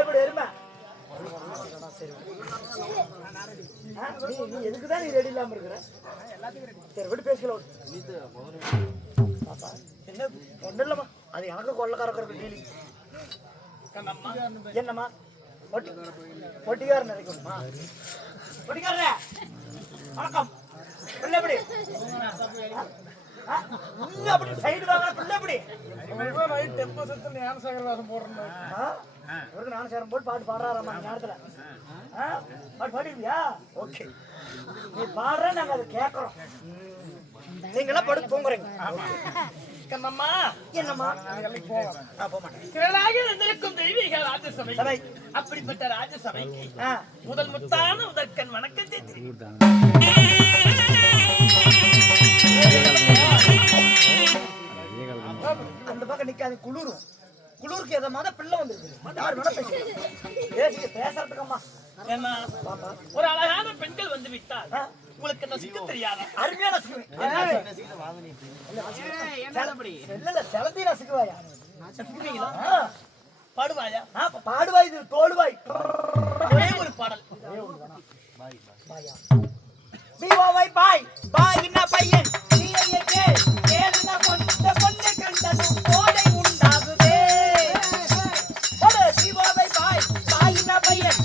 எப்படி எருமை நீ எதுக்குதான் நீ ரெடி இல்லாம இருக்கிற? சரி விட்டு பேசிக்கலாம். என்ன ஒண்ணு இல்லம்மா, அது எனக்கு கொள்ளக்காரக்கு டீலி. என்னம்மா ஒட்டிக்கார நினைக்கணுமா? ஒட்டிக்கார வணக்கம். பிள்ளை எப்படி அப்படி சைடு வாங்க. பிள்ளை எப்படி ஞானசாகரம் போடுறேன். ஞானசாகரம் போட்டு பாட்டு பாடுறாராமா நேரத்துல பாட்டு பாடுவியா? ஓகே, நீ பாடுற, நாங்க அதை கேட்கறோம். நீங்களாம் படுத்து தூங்குறீங்க. என்னம்மா தெய்வீக ராஜசபை, அப்படிப்பட்ட ராஜசபை முதல் முத்தான முதற்கண் வணக்கத்தை அந்த பக்கம் நிக்காது. குளிருக்கு எதமான பிள்ளை வந்துருக்கு. பேசுறதுக்கம்மா ஒரு அழகான பெண்கள் வந்து விட்டால் உங்களுக்கு நசிக்க தெரியாத அருமையா நசிக்குவேன். செலந்தி நசிக்குவாயா? பாடுவாயா? பாடுவாய். இது தோடுவாய். ஒரே ஒரு பாடல். பாய் பாய் என்ன பையன் பொண்ணு கண்டதும் போதை உண்டாகுதே. பாய் பாய் என்ன பையன்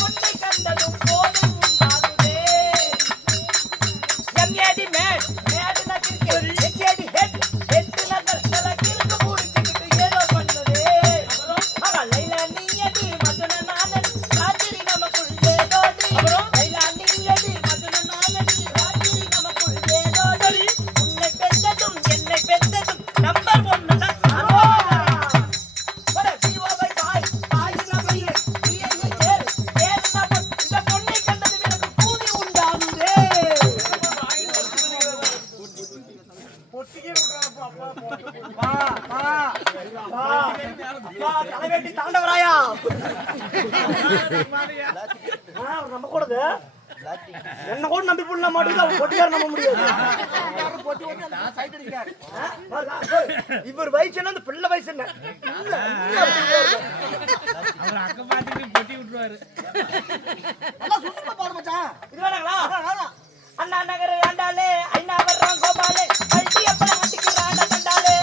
பொண்ணை கண்டதும் போதை உண்டாகுதே. எம்ஏடி மேடு நக்கிருக்கு, எச்ஏடி ஹெட் நக்கல கிறுக்கு பூடிச்சுக்கிட்டு ஏதோ பண்ணுதே. அவள் லைலா நீயடி மதுன நானடி ராத்திரி நமக்குள் ஏதோடி. லைலா நீயடி மதுன நானடி ராத்திரி நமக்குள் ஏதோடி. உன்னை பெற்றதும் என்னை பெற்றதும் நம்பர் ஒன்னு தான். தாண்டவராயா நம்ம கூட என்ன கூட நம்பி புள்ள மாட்டேங்குது. பொட்டியார் நம்ப முடியாது. இவர் வயசு என்ன, பிள்ளை வயசு என்ன? இது வேணாங்களா? அண்ணா நகர் ஆண்டாலே ஐநா வர்றான் கோபாலே பல்ட்டி அப்பளம் அடிக்கிறாண்ட கண்டாலே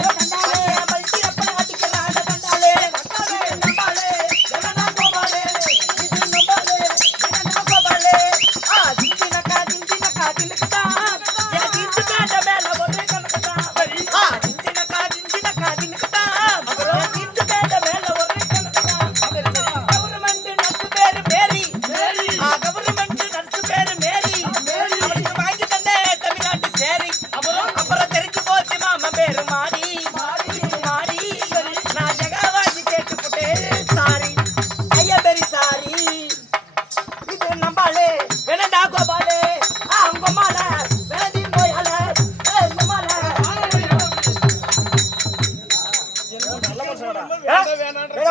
பல்ட்டி அப்பளம் அடிக்கிறாண்ட கண்டாலே நம்பாலே என்னடா கோபாலே இது நம்பாலே என்னடா கோபாலே ஜிஞ்சினக்கா தின்னுக்குதா என் ஜிஞ்சு பேட்ட மேல ஒரு கணக்குதா. ஜிஞ்சினக்கா தின்னுக்குதா என் ஜிஞ்சு பேட்ட மேல ஒரு கணக்குதா. கவர்மெண்ட் நர்ஸ் பேரு மேரி, கவர்மெண்ட் நர்ஸ் பேரு மேரி. அப்புறம் தெரிஞ்சு போச்சு மாமா பேரு மாடி. நான் ஜகாவாஜி கேட்டுப்புட்டே சாரி, ஐயா பெரி சாரி. இது நம்பாலே வேணடா கோபாலே அங்கம்மால வேணதி நோயால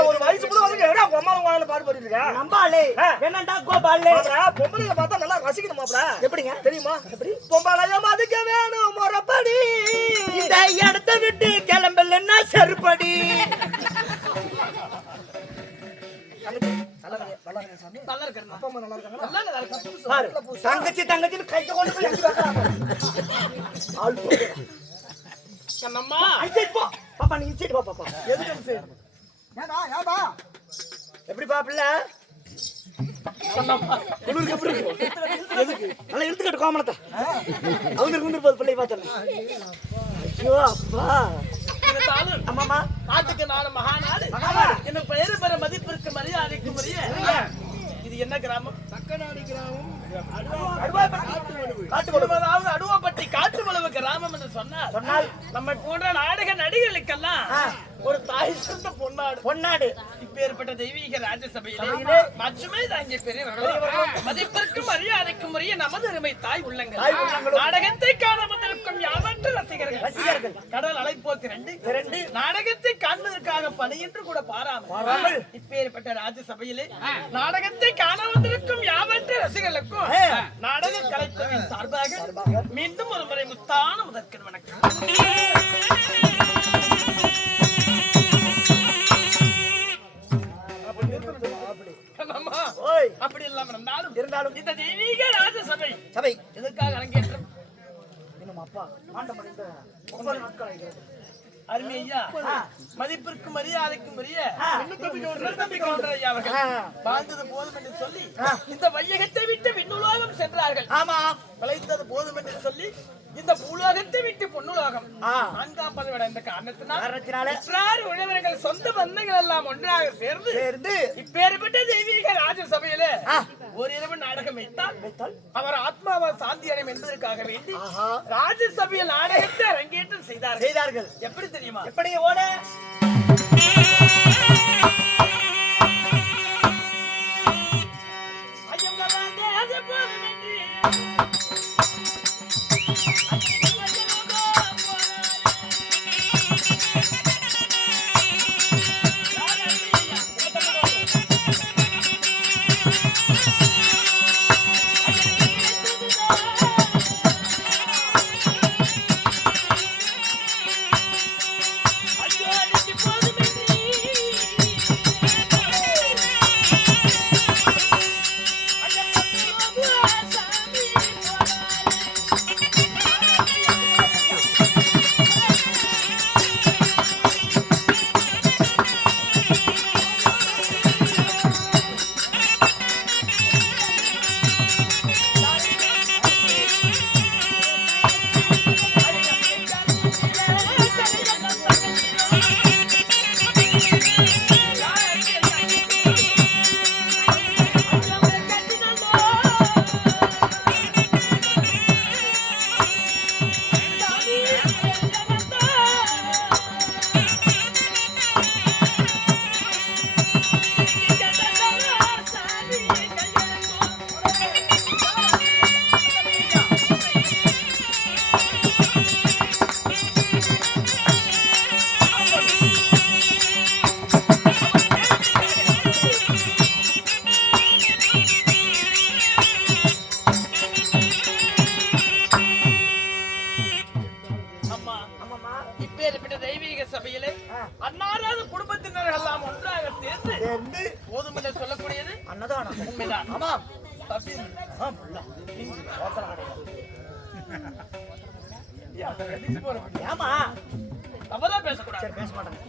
ஒரு வயசு கூட வந்து பாடு பாடிட்டு நம்பாலே வேணடா கோபாலே. பொம்பளைங்க பார்த்தா நல்லா ரசிக்கணும் மாப்ள. எப்படிங்க தெரியுமா? எப்படி பொம்பளையும் அதுக்கு வேணும் முறப்படி. இந்த இடத்த விட்டு கிளம்பலன்னா செருப்படி. தங்கச்சி கைக்க கொண்டு பாப்பா நீ இன்சைட் பாப்பா. எதுக்கு எப்படி பாப்பில்ல நல்லா இழுத்துக்கட்டு கோமணத்தை அவங்க போது பிள்ளை பார்த்தேன். ஐயோ அப்பா ஆமாமா நாட்டுக்கு நாடு மகாநாடு. எனக்கு பெயரு பெற மதிப்பிற்கு மரியாதைக்கு முறைய இது என்ன கிராமம்? தக்கநாடு கிராமம். அடுவாப்பட்டி காட்டுமளவு கிராமம் என்று சொன்னால் நம்ம போன்ற நாடக நடிகர்களுக்கெல்லாம் ஒரு தாய் சொந்த பொன்னாடு. இப்பேற்பட்ட தெய்வீக ராஜசபையிலே மச்சுமே தாங்கிய பெரியவர்கள் மதிப்பிற்கு மரியாதைக்கு முறைய நமது அருமை தாய் உள்ளங்கள் நாடகத்தை காண வந்திருக்கும் யாவற்ற ரசிகர்கள் கடல் அலைப்போக்கு 2 நாடகத்தை காண்பதற்காக பணியின்று கூட பாராமல் இப்பேற்பட்ட ராஜசபையிலே நாடகத்தை காண வந்திருக்கும் யாவற்ற ரசிகர்களுக்கும் நாடக கலைத்துறையின் சார்பாக மீண்டும் ஒரு முறை முத்தான முதற்கண் வணக்கம். இருந்தாலும் இந்த தெய்வீக ராஜசபை சபை எதற்காக அரங்கேற்றம்? இன்னும் அப்பா ஆண்டமடைந்த 9 நாட்கள் ஆகிறது. அருமை ஐயா, மதிப்பிற்கும் மரியாதைக்கும் உரிய வாழ்ந்தது போதும் என்று சொல்லி இந்த வையகத்தை விட்டு விண்ணுலோகம் சென்றார்கள். ஆமா, விளைத்தது போதும் என்று சொல்லி இந்த பூலோகத்தை விட்டு பொன்னுலோகம் 4ஆம் பதவி அடைந்த காரணத்தினால உழவர்கள் சொந்த பந்தங்கள் எல்லாம் ஒன்றாக சேர்ந்து இப்பேற்பட்ட தெய்வீக ராஜசபையில ஒரு இரவு நாடகம் வைத்தால் அவர் ஆத்மாவா சாந்தி அடையும் என்பதற்காக வேண்டி ராஜசபையில் நாடகத்தை அரங்கேற்றம் செய்தார்கள். எப்படி தெரியுமா? எப்படி ஓட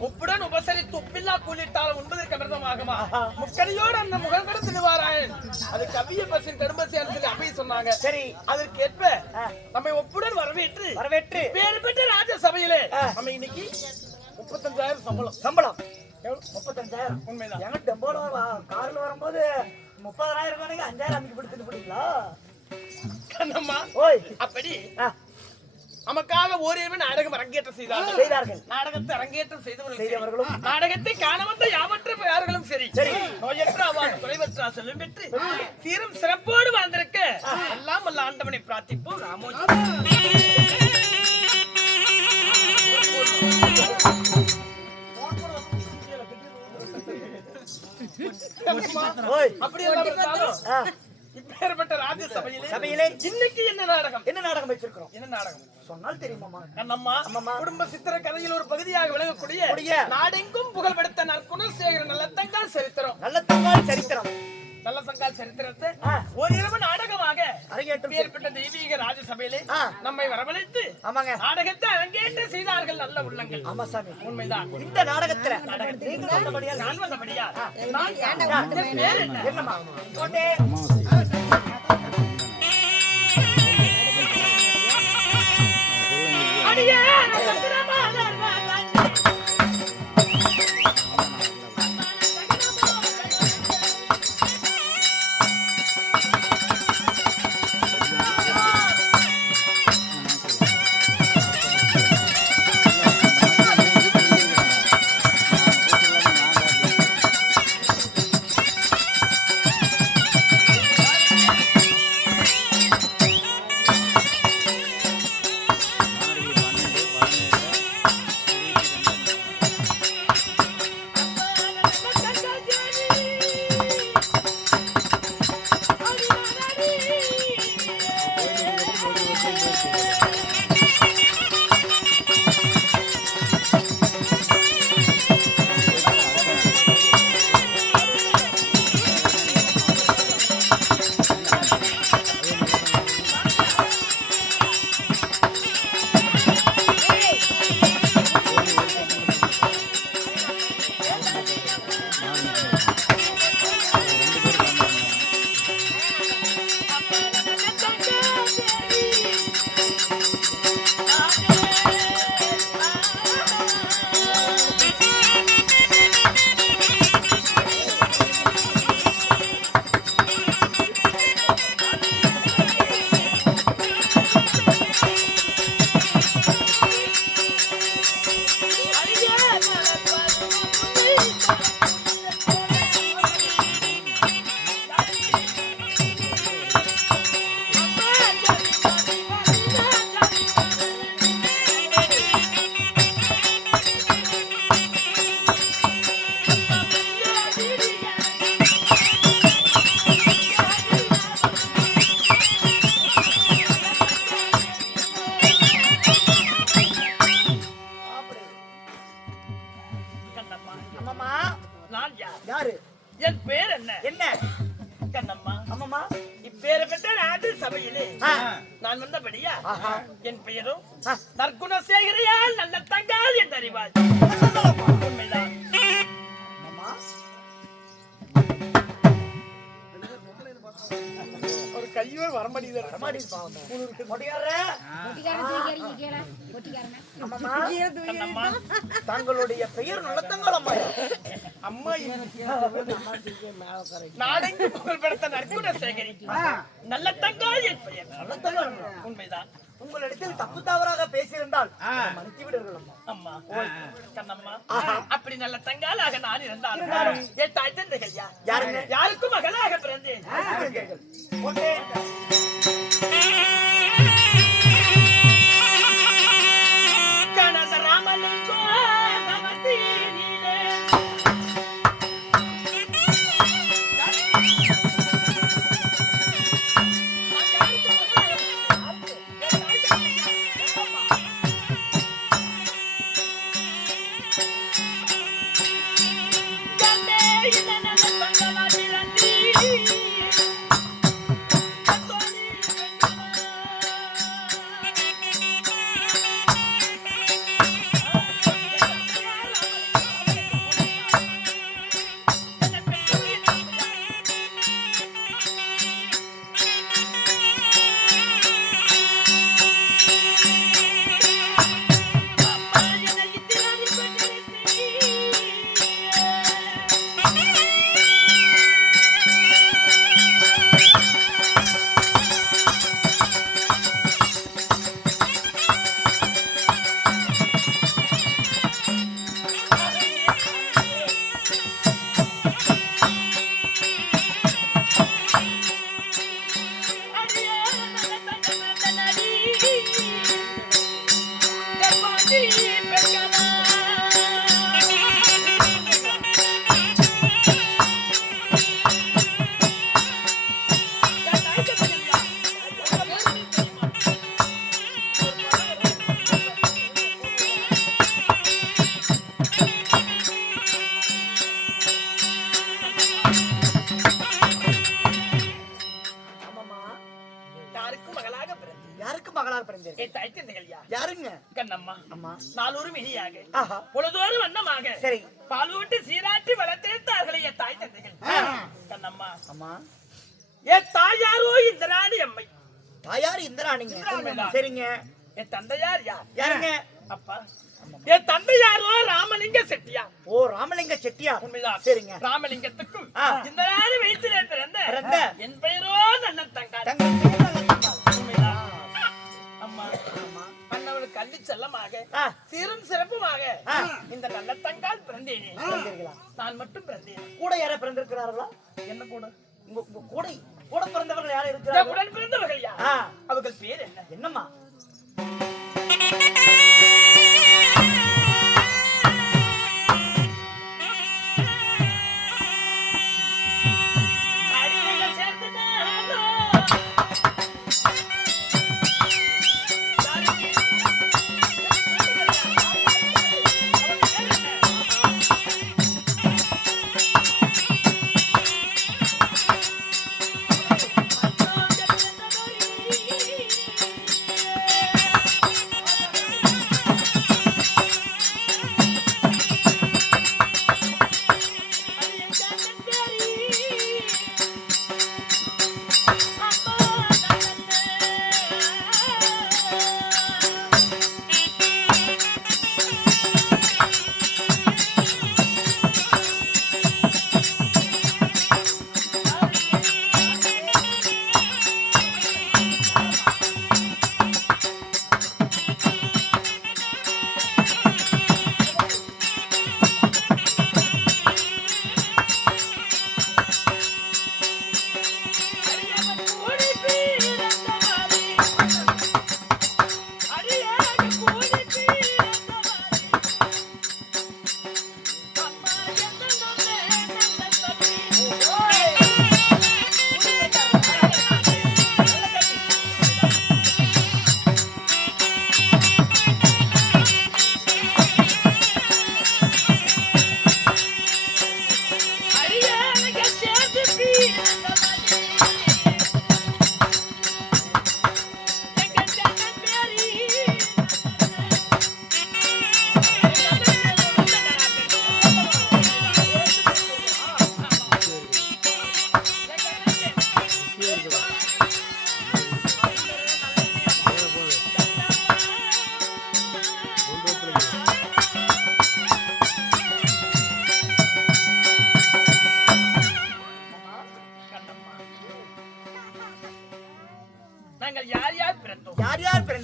உப்புடன் உபசரித்து உப்பில்லா கூலிட்டால் உண்பதற்கு அமிர்தமாகுமா? முக்கணியோடு அந்த முகங்கட திருவாராயன் அது கவிய பசின் கரும்பசியான்னு சொல்லி அபி சொன்னாங்க. சரி, அதற்கு ஏற்ப நம்மை ஒப்புடன் வரவேற்று பேர் பெற்ற ராஜ சபையிலே நம்ம இன்னைக்கு 35,000 சம்பளம் 35,000 உண்மைதான். எங்க டெம்போல கார்ல வரும்போது 30,000 ரூபாய்க்கு 5,000 அமைக்க பிடிச்சிட்டு போறீங்களா? கண்ணம்மா, ஓய், அப்படி நமக்காக ஓரிரவு நாடகம் அரங்கேற்றம் செய்தார்கள். நாடகத்தை அரங்கேற்றம் செய்தவர்களும் நாடகத்தை காண வந்த யாவற்ற யார்களும் சரி நோயற்ற அவ்வாறு குறைவற்ற செல்வம் பெற்று சீரும் சிறப்போடு வாழ்ந்திருக்க எல்லாம் வல்ல ஆண்டவனை பிரார்த்திப்போம். ராமோஜி இப்பேற்பட்ட ராஜ சபையிலே இன்னைக்கு என்ன நாடகம் வச்சிருக்கிறோம்? என்ன நாடகம் சொன்னால் தெரியுமா? கண்ணம்மா, குடும்ப சித்திர கதையில் ஒரு பகுதியாக விளங்கக்கூடிய நாடெங்கும் புகழ்பெற்ற நற்குணசேகர நல்லதங்கால் சரித்திரம் சரித்திரத்தை ஒரு இரவு நாடகமாக அரங்கேற்றம் ஏற்பட்ட தெய்வீக ராஜ சபையிலே நம்மை வரவழைத்து நாடகத்தை அரங்கேற்றம் செய்தார்கள் நல்ல உள்ளங்கள். ஆமா சாமி, உண்மைதான். இந்த நாடகத்துல நீங்கள் வந்தபடியா நான் வந்தபடியா என்னமா அம்மாமா நான் யார்? யாரு? என் பேர் என்ன? என்ன கண்ணம்மா. அம்மாமா இப்பேரை பெற்ற ராஜ சபையிலே நான் வந்தபடியா என் பெயரும் நற்குணசேகரையால் நல்ல தங்கால் என்று அறிவாள். உண்மைதான். ஒரு கையோடு வரமாட்டேங்குது. தங்களுடைய பெயர் நல்லத்தங்கால் அம்மா. அம்மா நாடெங்கு புகழ் பெற்ற நற்குணசேகரி நல்ல தங்கால் என் பெயர். உண்மைதான். உங்களிடத்தில் தப்பு தவறாக பேசியிருந்தால் மன்னித்து விடுங்கள் அம்மா. கண்ணம்மா, அப்படி நல்ல தங்காலாக நான் இருந்தால் என் தாய் தந்தைகள் யாருங்க? யாருக்கும் மகளாக பிறந்தேன். கணந்த ராமலிங்கோ நவதீனிலே யாருங்க? கண்ணம்மா. அம்மா. நாளொரு இனியாக பொழுதோறும் வண்ணமாக சரி பாலூட்டி சீராட்டி வளர்த்தெடுத்தார்களே என் தாய் தந்தைகள். கண்ணம்மா. அம்மா. என் தாயாரோ இந்திராணி அம்மை. தாயார் இந்திராணிங்க. சரிங்க. என் தந்தையார் யாருங்க? அப்பா. என் தந்தையாரோ ராமலிங்க செட்டியார். ஓ, ராமலிங்க செட்டியார். உண்மைதான். சரிங்க. ராமலிங்கத்துக்கும் இந்திராணி வயிற்றிலே பிறந்த என் பெயரோ நல்ல தங்காள். உண்மைதான். அம்மா. அண்ணவளுக்கு கல்வி செல்லமாக சீரும் சிறப்புமாக இந்த நல்ல தங்கால் பிறந்தேனே. நான் மட்டும் பிறந்தேன். கூட யாரா பிறந்திருக்கிறார்களா? என்ன கூட? உங்க கூட பிறந்தவர்கள் யாரும் இருக்கிறார்கள்? உடன் பிறந்தவர்கள் யார்? அவர்கள் பேர் என்ன? என்னம்மா?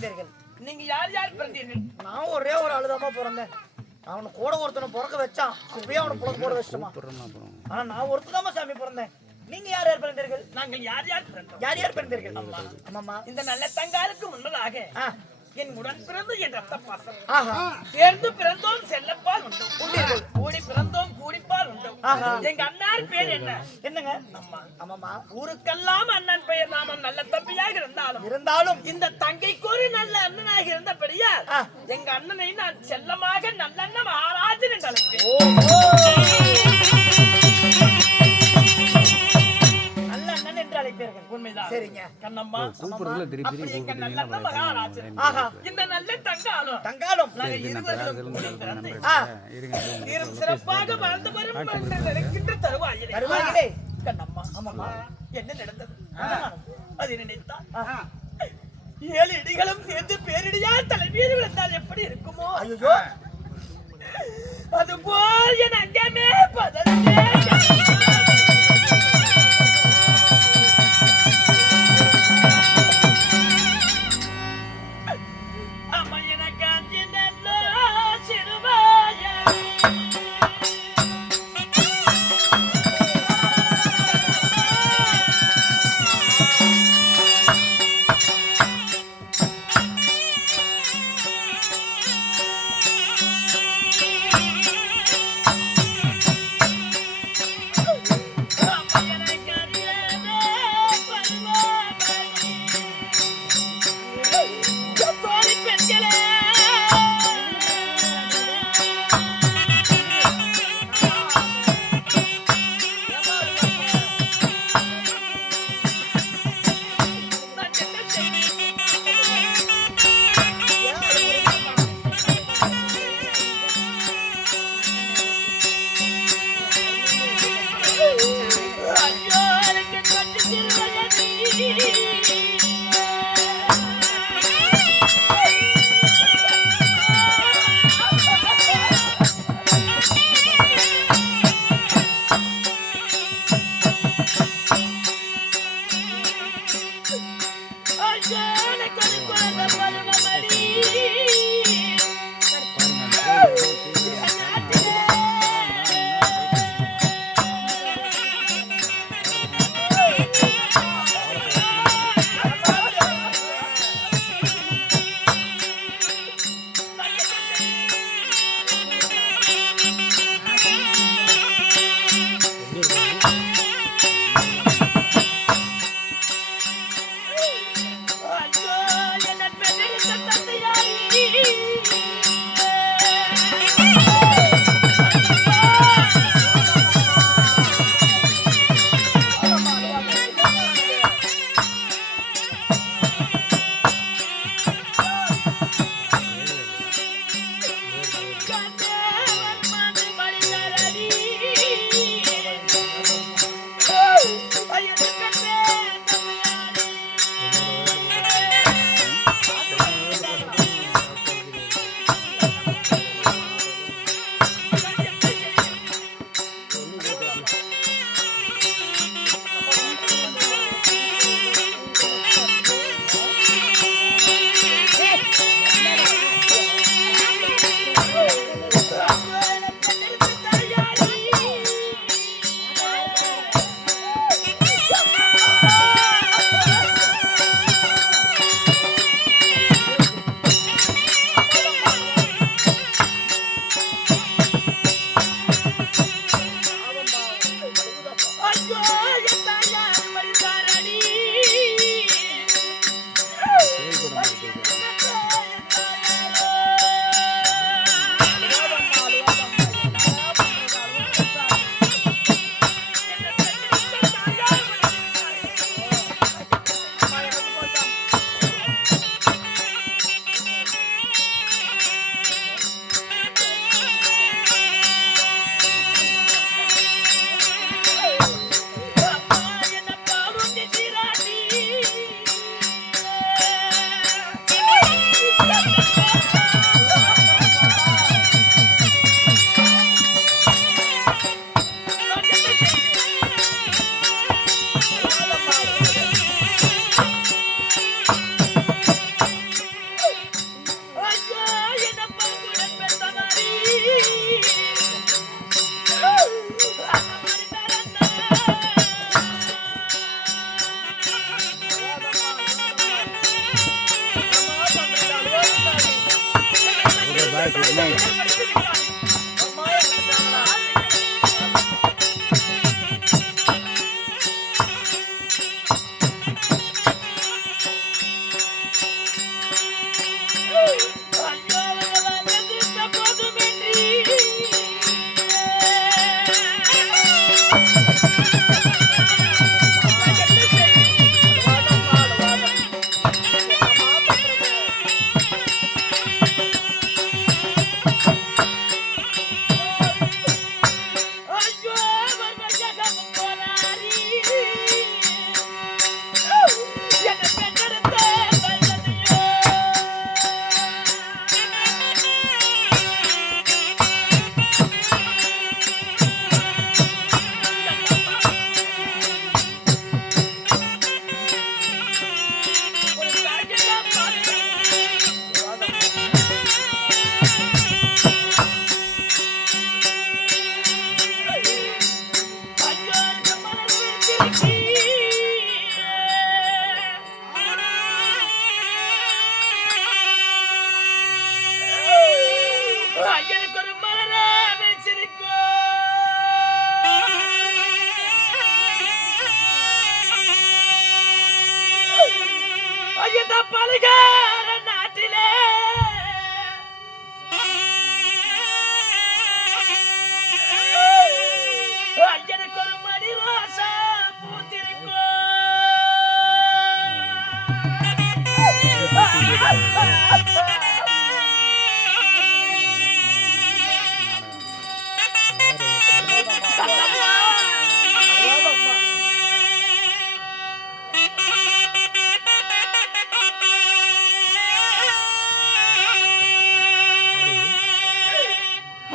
பிறந்தீர்கள்? நீங்க யார் யார் பிறந்தீர்கள்? நான் ஒரே ஒரு ஆளுதாமா பிறந்தேன். அவனுக்கு கூட ஒருத்தனை பிறக்க வச்சான், அப்பயே அவனை புலக்க போட வச்சிட்டமா. ஆனா நான் ஒருத்ததாமா சாமி பிறந்தேன். நீங்க யார் யார் பிறந்தீர்கள்? நாங்கள் யார் யார் பிறந்தோம்? யார் யார் பிறந்தீர்கள்? ஆமாமா. இந்த நல்ல தங்காருக்கு முன்னதாக என் உடன் பிறந்து என் ரத்த பாசம் சேர்ந்து பிறந்தோம் செல்லப்பால் உண்டோம், கூடி பிறந்தோம் கூடிப்பால் உண்டோம். எங்க அண்ணார் பேர் என்ன? என்னங்க? அம்மா. ஆமாமா. ஊருக்கெல்லாம் அண்ணன் பெயர் நாமம் நல்ல தம்பியாக இருந்தாலும் இந்த தங்கைக்கு ஒரு நல்ல அண்ணனாக இருந்தபடியா எங்க அண்ணனை நான் செல்லமாக நல்லண்ணன் மகாராஜன் என்று அழைப்பேன். நல்ல அண்ணன் என்று அழைப்பீர்கள். உண்மைதான். சரிங்க கண்ணம்மா அப்படி எங்க நல்லண்ணன் மகாராஜன் இந்த நல்ல தங்காலும் நாங்க இருவரும் கூடி பிறந்து இரும் சிறப்பாக வாழ்ந்து வரும் இருக்கின்ற தருவாயிலே கண்ணம்மா ஆமாம்மா என்ன நடந்தது அது நினைத்தால் 7 இடிகளும் சேர்ந்து பேரிடியா தலைமையில் விழுந்தால் எப்படி இருக்குமோ அதுபோல் என் அங்கமே பதறே. Bye, good night.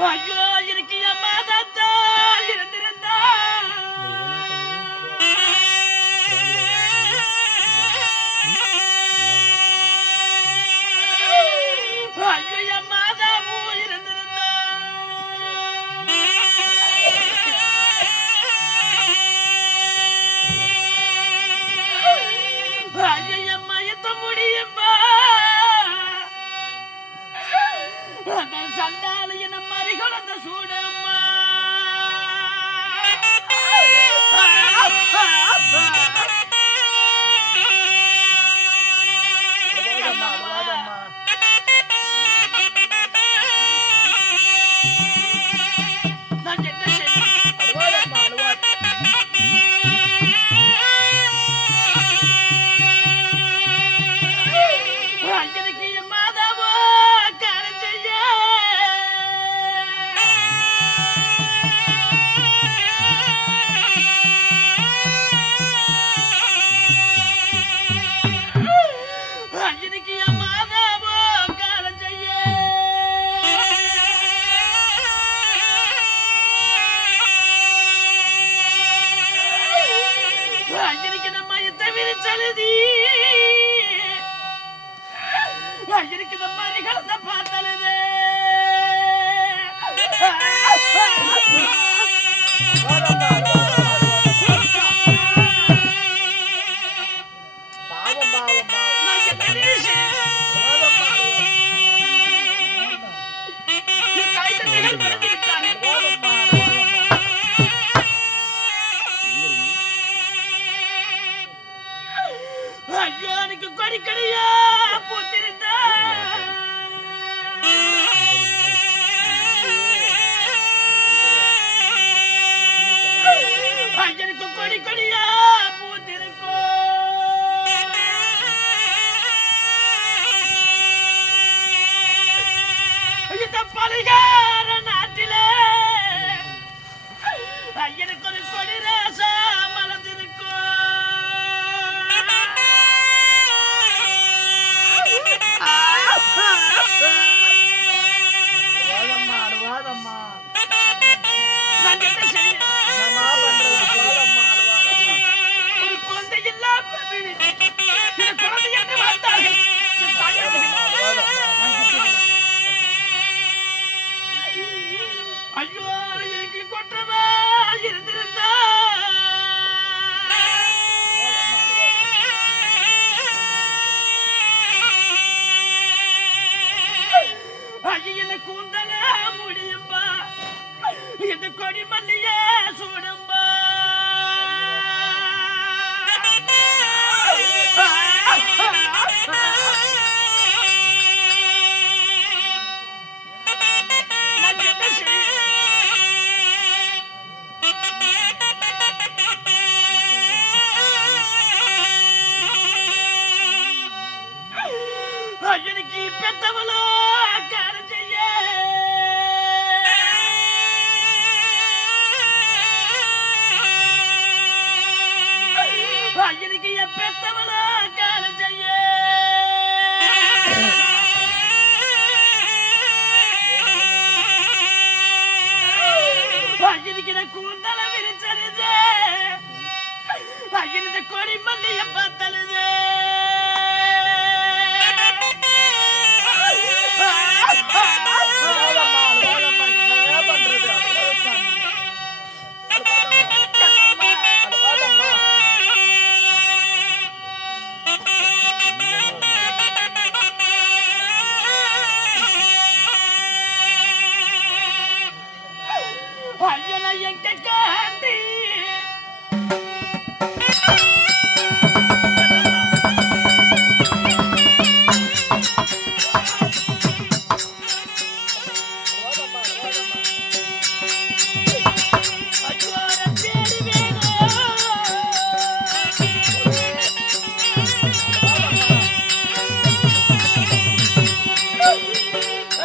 ஐயோ எனக்கு என் மாதத்தால் இருந்திருந்தா ஐயோ என் மாதாவும் இருந்திருந்தா ஐயோ என் மயத்த முடியும்பா அந்த சண்டால என்ன மாதிரி குழந்த சூடம்மா நான் என்ன எனக்கு என் மாதாவோ காரம் செய்ய எனக்கு என் மாதாவோ காரம் செய்ய எனக்கு நம்ம தவிர சலுதி எனக்கு இந்த மாதிரி கலந்த பார்த்தலது ஐயோ எனக்கு கொடிக்கடியா பூத்திருந்தா எனக்கு கொடிக்கடியா பூத்திருக்கோ இந்த பலிகார நாட்டிலே எனக்கு ஒரு கொடி ராசா மலர்ந்திருக்கோ நான் என்ன செய்ய ஒரு குழந்தை இல்லாம குழந்தை என்று வந்தார்கள் ஐயோ எனக்கு கொற்றவா பெற்றவளோ காலம் செய்ய ஐயனுக்கு பெற்றவளோ காலம் செய்ய ஐயனுக்கு கூந்தல விரிச்சது ஐயனுக்கு கொடி மல்லிய பார்த்தது ஐயனை எங்க காண்டி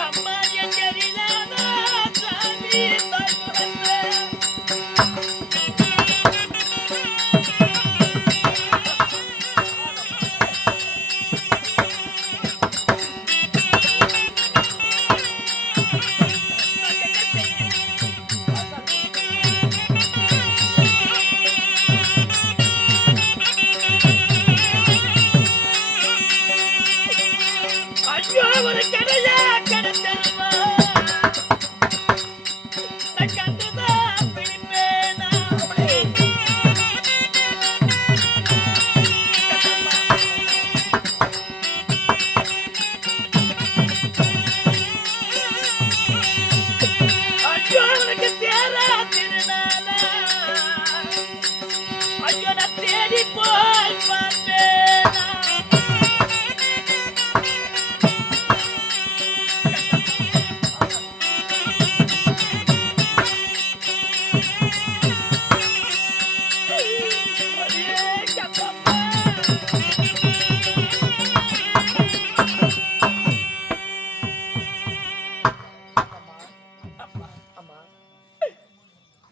அம்மா எங்கரிலான சாமி ஐயோ ஒரு கடையா கடத்தருமா கண்டுதான் பிடிப்பேனா ஐயோ உனக்கு தேரா திருநாளா ஐயோ நான் தேடி போய் பார்ப்பேனா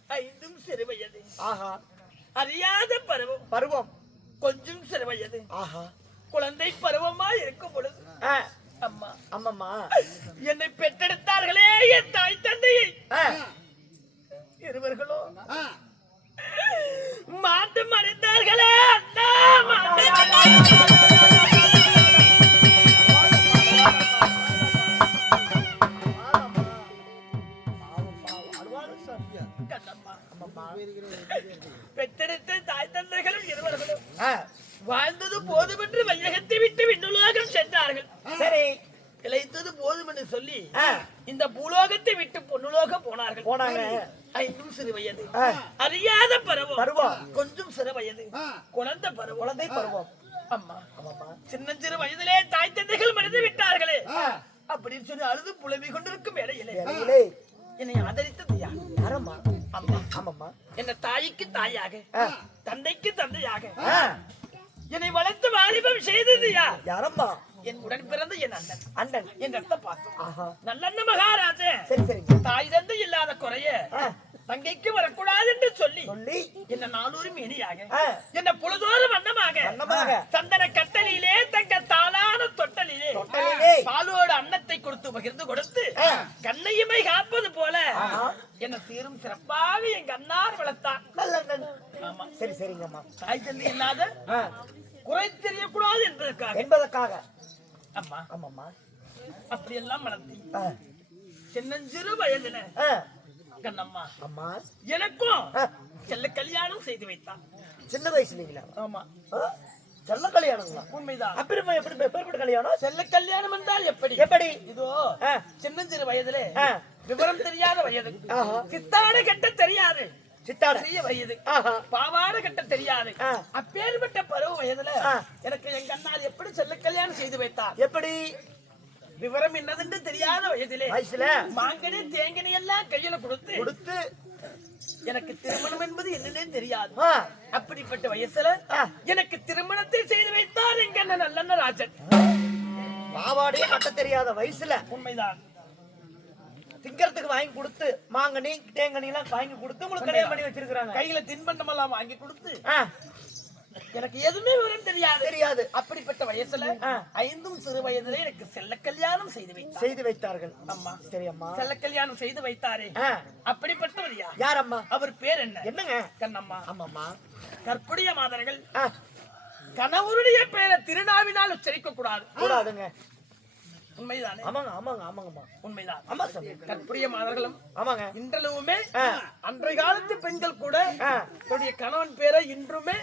ஐந்தும் சிறு வயது ஆஹா அறியாத பருவம் பருவம் கொஞ்சம் சிறு வயது ஆஹா குழந்தை பருவமா இருக்கும் பொழுது ஆ, அம்மா அம்மம்மா என்னை பெற்றெடுத்தார்களே என் தாய் தந்தையை ஆ, இருவர்களோ மாண்டு மறைந்தார்களே அண்ணா மாண்டு கண்ணம்மா. பெற்றெடுத்த தாய் தந்தைகளும் இருவர்களும் ஆ, வாழ்ந்தது போதுமென்று வையகத்தை விட்டு விண்ணுலோகம் சென்றார்கள் சரி இழைத்தது போதும் என்று சொல்லி ஆ, இந்த பூலோகத்தை விட்டு பொன்னுலோகம் போனார்கள் போனாங்க ஐந்தும் சிறு வயது ஆ, அறியாத பருவம் பருவம் கொஞ்சம் சிறு வயது குழந்தை பருவம் குழந்தை பருவம் அம்மா ஆமாம்மா சின்னஞ்சிறு வயதிலே தாய் தந்தைகள் மறைந்து விட்டார்களே ஆ, அப்படின்னு சொல்லி அழுது புலம்பிக் கொண்டிருக்கும் வேளையிலே வேலையிலே என்னை ஆதரித்தது யார்? யாரம்மா அம்மா ஆமாம்மா என்ன தாய்க்கு தாயாக ஆ, தந்தைக்கு தந்தையாக ஆ, என்னை வளர்த்து வாலிபம் செய்தது யார்? யாரம்மா என் உடன் பிறந்த என் அண்ணன் அண்ணன் என் ரத்த பாசம் ஆஹா நல்லண்ண மகாராஜன் சரி சரிங்க தாய் தந்தை இல்லாத குறைய ஆ, தங்கைக்கு வரக்கூடாது என்று சொல்லி சொல்லி என்ன நாளூரும் இனியாக ஆ, என்ன பொழுதோறும் வண்ணமாக வண்ணமாக சந்தன கட்டலிலே தங்க தாளான தொட்டலிலே தொட்டலிலே பாலோடு அன்னத்தை கொடுத்து பகிர்ந்து கொடுத்து ஆ, கண்ணையுமை காப்பது போல ஆஹா. என்ன சீரும் சிறப்பாக எங்க அண்ணார் வளர்த்தான் நல்ல அண்ணன் ஆமா சரி சரிங்கம்மா தாய் தந்தை இல்லாத ஆ, குறை தெரியக்கூடாது என்பதற்காக என்பதற்காக அம்மா ஆமாம்மா அப்படி எல்லாம் வளர்த்தி ஆ, சின்னஞ்சிறு வயதுல ஆ, கண்ணம்மா அம்மா எனக்கும் ஆ, செல்ல கல்யாணம் செய்து வைத்தான் சின்ன வயசுலீங்களா ஆமா செல்ல கல்யாணங்களா உண்மைதான் அப்புறமா எப்படி எப்பேற்பட்ட கல்யாணம் செல்ல கல்யாணம் என்றால் எப்படி எப்படி இதோ ஆ, சின்னஞ்சிறு வயதிலே ஆ, விவரம் தெரியாத வயது ஆஹா. சித்தாட கட்ட தெரியாது சித்தாட பெரிய வயது ஆஹா பாவாட கட்ட தெரியாது ஆ. அப்பேற்பட்ட பருவ வயதுல ஆ. எனக்கு எங்க அண்ணார் எப்படி செல்ல கல்யாணம் செய்து வைத்தார் எப்படி விவரம் என்னதென்று தெரியாத வயதிலே வயசுல மாங்கனி தேங்கனி எல்லாம் கையில கொடுத்து கொடுத்து எனக்கு திருமணம் என்பது என்னன்னே தெரியாது ஆ, அப்படிப்பட்ட வயசுல ஆ. எனக்கு திருமணத்தை செய்து வைத்தார் எங்க அண்ணன் நல்லண்ண ராஜன் பாவாடையே கட்ட தெரியாத வயசுல உண்மைதான். திங்கறதுக்கு வாங்கி கொடுத்து மாங்கனி தேங்கனி எல்லாம் வாங்கி கொடுத்து உங்களுக்கு கல்யாணம் பண்ணி வச்சிருக்காங்க. கையில தின்பண்டம் எல்லாம் வாங்கி கொடுத்து ஆ, எனக்கு எதுவுமே விவரம் தெரியாது. தெரியாது. அப்படிப்பட்ட வயசுல 5 சிறு வயதிலே எனக்கு செல்ல கல்யாணம் செய்து வைத்தார்கள். அம்மா சரி அம்மா. செல்ல கல்யாணம் செய்து வைத்தாரே, அப்படிப்பட்டவர் யார்? யார் அம்மா? அவர் பேர் என்ன? என்னங்க? கண்ணம்மா. ஆமாம்மா. கற்புடைய மாதர்கள் கணவருடைய பெயரை திருநாவினால் உச்சரிக்க கூடாதுங்க. உண்மைதானே? ஆமாங்க ஆமாங்க ஆமாங்கம்மா. உண்மைதான். ஆமா சாமி. கற்புடைய மாதர்களும் ஆமாங்க. இன்றளவுமே அன்றைய காலத்து பெண்கள் கூட தன்னுடைய கணவன் பேரை இன்றுமே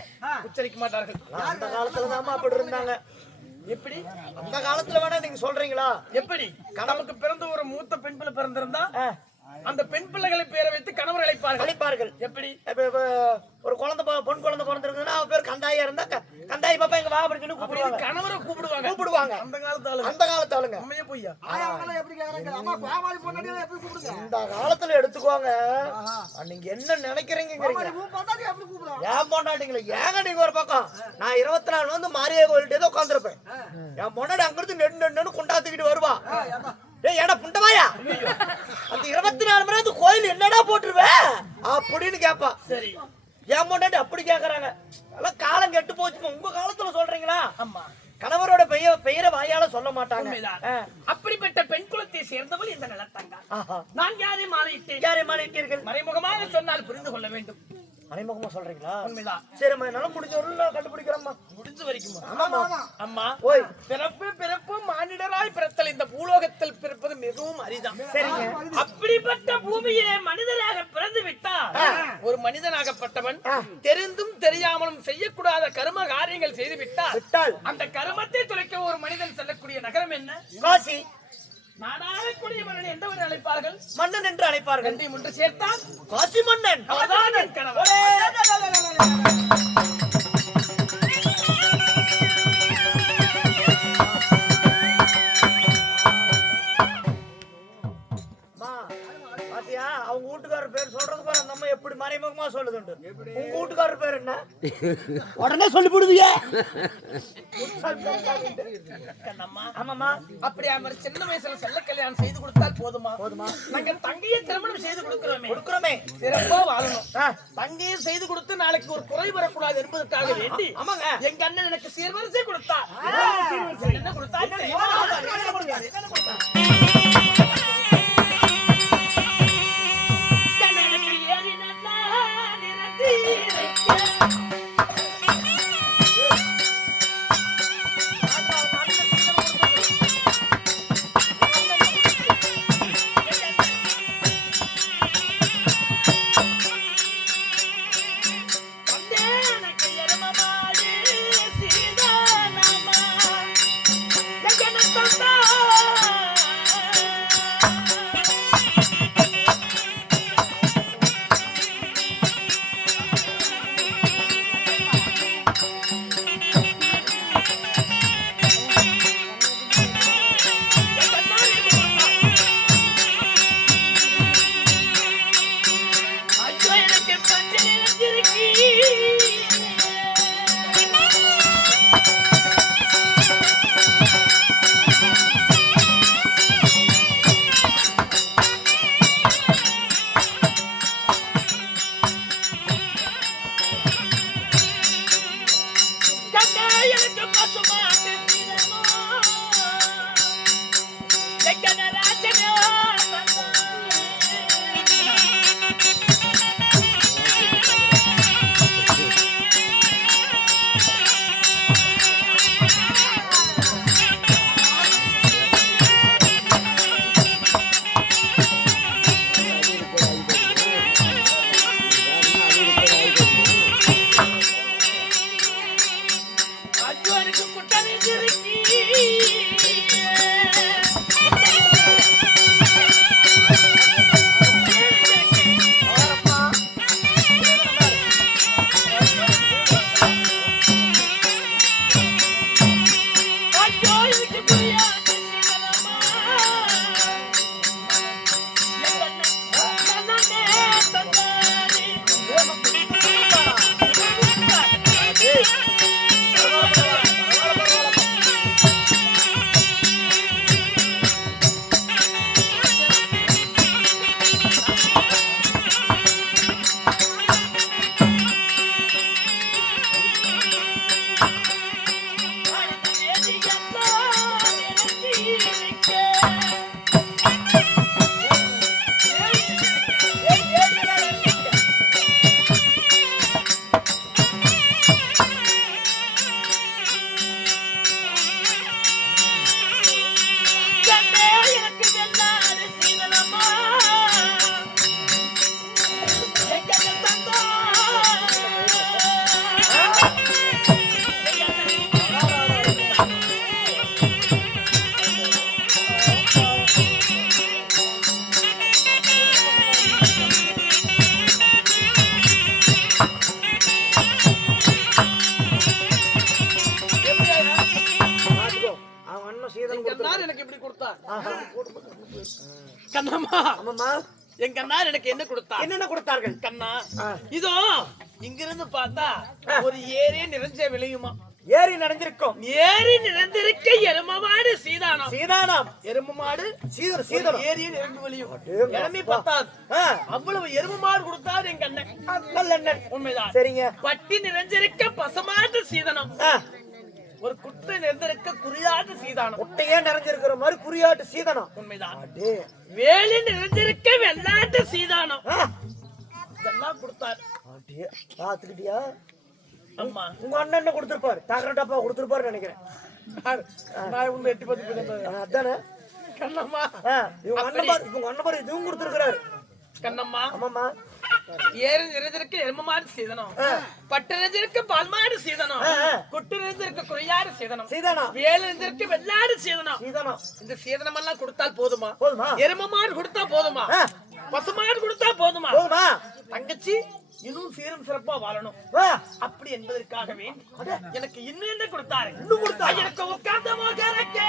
உச்சரிக்க மாட்டார்கள். அந்த காலத்துல தான் அப்படி இருந்தாங்க. எப்படி? அந்த காலத்துல வேணா நீங்க சொல்றீங்களா? எப்படி? நமக்கு பிறந்த ஒரு மூத்த பெண் பிள்ளை பிறந்திருந்தா அந்த பெண் பிள்ளைகளை பேரை வைத்து கணவர் அழைப்பார்கள். எப்படி? ஒரு குழந்தை பொன் குழந்தை பிறந்திருக்குன்னா அவ பேர் கந்தாயா இருந்தா கந்தாய் பாப்பா எங்க வா அப்படின்னு சொல்லி கூப்பிடுவாங்க. கணவரை கூப்பிடுவாங்க. அந்த காலத்து ஆளுங்க. உண்மையே பொய்யா? இந்த காலத்துல எடுத்துக்கோங்க. நீங்க என்ன நினைக்கிறீங்க? ஏன் பொண்டாட்டிங்களா? ஏங்க நீங்க ஒரு பக்கம் நான் 24 வந்து மாரியா கோயில்கிட்ட உட்காந்துருப்பேன். என் பொண்டாடி அங்கிருந்து நென்னு குண்டாத்துக்கிட்டு வருவா. ஏய் ஏடா புண்டவாயா, அந்த 24 மணி நேரம் கோயில் என்னடா போட்டுருவேன் அப்படின்னு கேப்பா. சரி, என் பொண்டாட்டி அப்படி கேக்குறாங்க. எல்லாம் காலம் கெட்டு போச்சு. உங்க காலத்துல சொல்றீங்களா? ஆமா. கணவரோட பெயரை வாயால சொல்ல மாட்டாங்க. அப்படிப்பட்ட பெண் குலத்தை சேர்ந்தவள் இந்த நிலத்தங்க. நான் யாரை மாறிட்டீர்கள்? மறைமுகமாக சொன்னால் புரிந்து கொள்ள வேண்டும். மறைமுகமா சொல்றீங்களா? உண்மைதான். சரிம்மா, என்னால முடிஞ்ச ஒரு கண்டுபிடிக்கிறோம்மா. முடிஞ்ச வரைக்கும். ஆமாமா. அம்மா, ஓய், பிறப்பு மானிடராய் பிறத்தல் இந்த பூலோகத்தில் பிறப்பது மிகவும் அரிதான். சரிங்க. அப்படிப்பட்ட பூமியிலே மனிதனாக பிறந்து விட்டால் ஒரு மனிதனாகப்பட்டவன் தெரிந்தும் தெரியாமலும் செய்யக்கூடாத கர்ம காரியங்கள் செய்து விட்டால் அந்த கர்மத்தை துளைக்க ஒரு மனிதன் செல்லக்கூடிய நகரம் என்ன? காசி. நாடாளக்கூடிய மன்னன் எந்த ஒரு அழைப்பார்கள்? மன்னன் என்று அழைப்பார்கள். ரெண்டையும் ஒன்று சேர்த்தால் காசி மன்னன். அவர்தான் என் கணவர். பாத்தியா, அவங்க வீட்டுக்காரர் பேர் சொல்றது பாரு, நம்ம எப்படி மறைமுகமா சொல்லுதுண்டு. உங்க வீட்டுக்காரர் பேர் என்ன? உடனே சொல்லி போடுவீங்க. ஆமாமா. அப்படி அவர் சின்ன வயசுல செல்ல கல்யாணம் செய்து கொடுத்தால் போதுமா? நாங்க தங்கையை திருமணம் செய்து கொடுக்கிறோமே, சிறப்பா வாழணும். தங்கையை செய்து கொடுத்து நாளைக்கு ஒரு குறை வரக்கூடாது என்பதற்காக வேண்டி எங்க அண்ணன் எனக்கு சீர்வரிசை கொடுத்தார். என்ன கொடுத்தார்? கொடுத்தார். கண்ணம்மா ஆமாம்மா. எங்க அண்ணா எனக்கு என்ன கொடுத்தார்? என்னென்ன கொடுத்தார்கள்? கண்ணா இதோ இங்கிருந்து பார்த்தா ஒரு ஏரி நிறைஞ்ச விளையுமா? ஏரி நிறைஞ்சிருக்கும். ஏரி நிறைந்திருக்க எருமமாடு சீதானம். சீதானம். எரும மாடு சீதானம். ஏரியை நிறைந்து விளையும். எருமை பத்தாது. அவ்வளவு எரும மாடு கொடுத்தாரு எங்க அண்ணன். நல்லண்ணன். உண்மைதான். சரிங்க. பட்டி நிறைஞ்சிருக்க பசமாட்டு சீதனம். ஒரு குட்டை நிறைந்திருக்க குறியாட்டு சீதானம். குட்டையே நிறைஞ்சிருக்கிற மாதிரி குறியாட்டு சீதனம். உண்மைதான். வேலி நிறைஞ்சிருக்க வெள்ளாட்டு சீதானம். இதெல்லாம் கொடுத்தாரு. பாத்துக்கிட்டியா? அம்மா உங்க அண்ணன் என்ன கொடுத்திருப்பாரு? தாக்கர டப்பா கொடுத்திருப்பாரு நினைக்கிறேன். நான் உங்க 8-10 அதானே கண்ணம்மா. இவங்க அண்ணன் பாரு இதுவும் கொடுத்திருக்கிறாரு. கண்ணம்மா ஆமாம்மா. ஏறு நிறைஞ்சிருக்க எருமமாடு சீதனம். பட்டு நிறைஞ்சிருக்க பால்மாடு சீதனம். குட்டு நிறைஞ்சிருக்க குறையாடு சீதனம். சீதனம். வேலு நிறைஞ்சிருக்க வெள்ளாடு சீதனம். சீதனம். இந்த சீதனம் எல்லாம் கொடுத்தால் போதுமா? போதுமா? எருமமாடு கொடுத்தா போதுமா? பசுமாடு கொடுத்தா போதுமா? போதுமா? தங்கச்சி இன்னும் சீரும் சிறப்பா வாழணும் அப்படி என்பதற்காக வேண்டி எனக்கு இன்னும் என்ன கொடுத்தாரு? இன்னும் கொடுத்தா எனக்கு உட்கார்ந்த மோகரக்க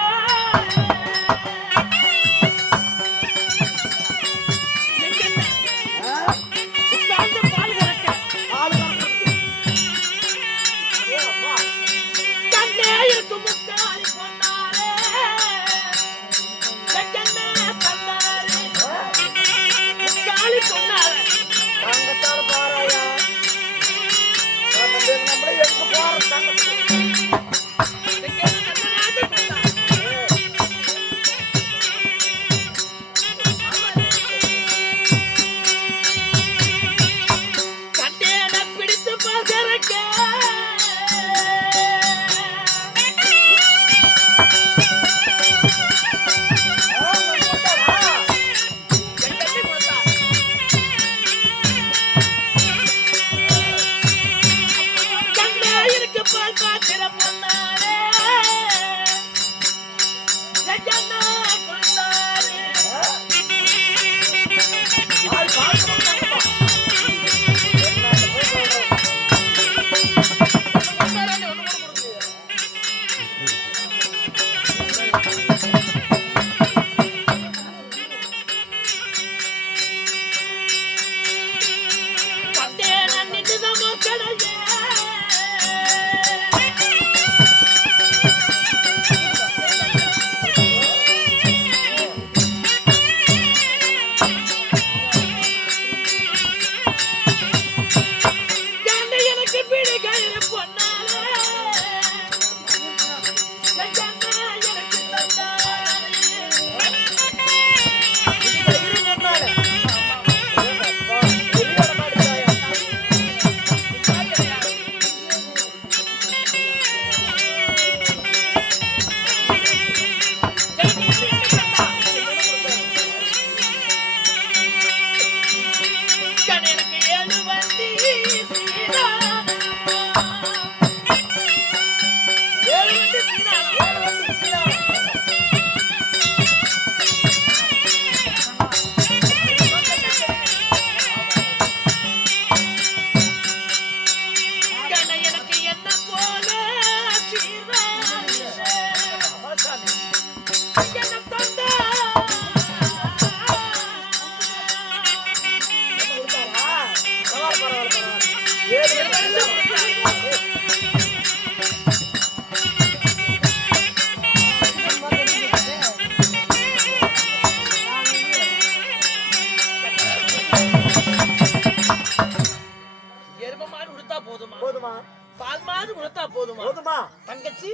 தங்கச்சி